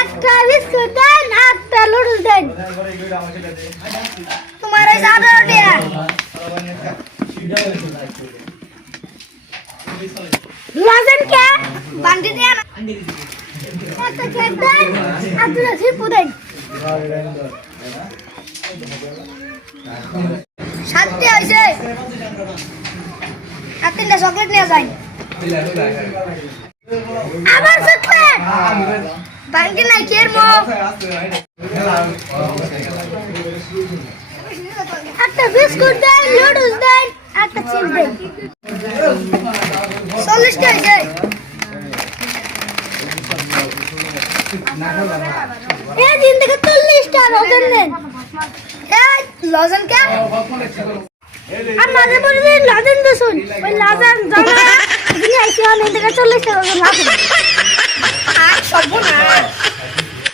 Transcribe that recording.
একটা বিস্কুট দেন, একটা লুডুস দেন। তোমার এই সাদা দিয়া লজেন কে বান্ডি দিয়া না। একটা কেক দেন, একটা সিপু দেন। শান্তি হয়েছে। আর তিনটা চকলেট নিয়ে যাই। আবার চকলেট বান্ডি নাই কের মো। একটা বিস্কুট দেন, লুডুস দেন, একটা চিপস দেন। 40 টা হয়েছে। এই দিন থেকে 40 টা লজেন দেন। এই লজেন কে আর মাঝে বলবি লজেন তো শুন ওই লজেন জানা দিন আইছি অনেক থেকে 40 টা লজেন লাভ আর সব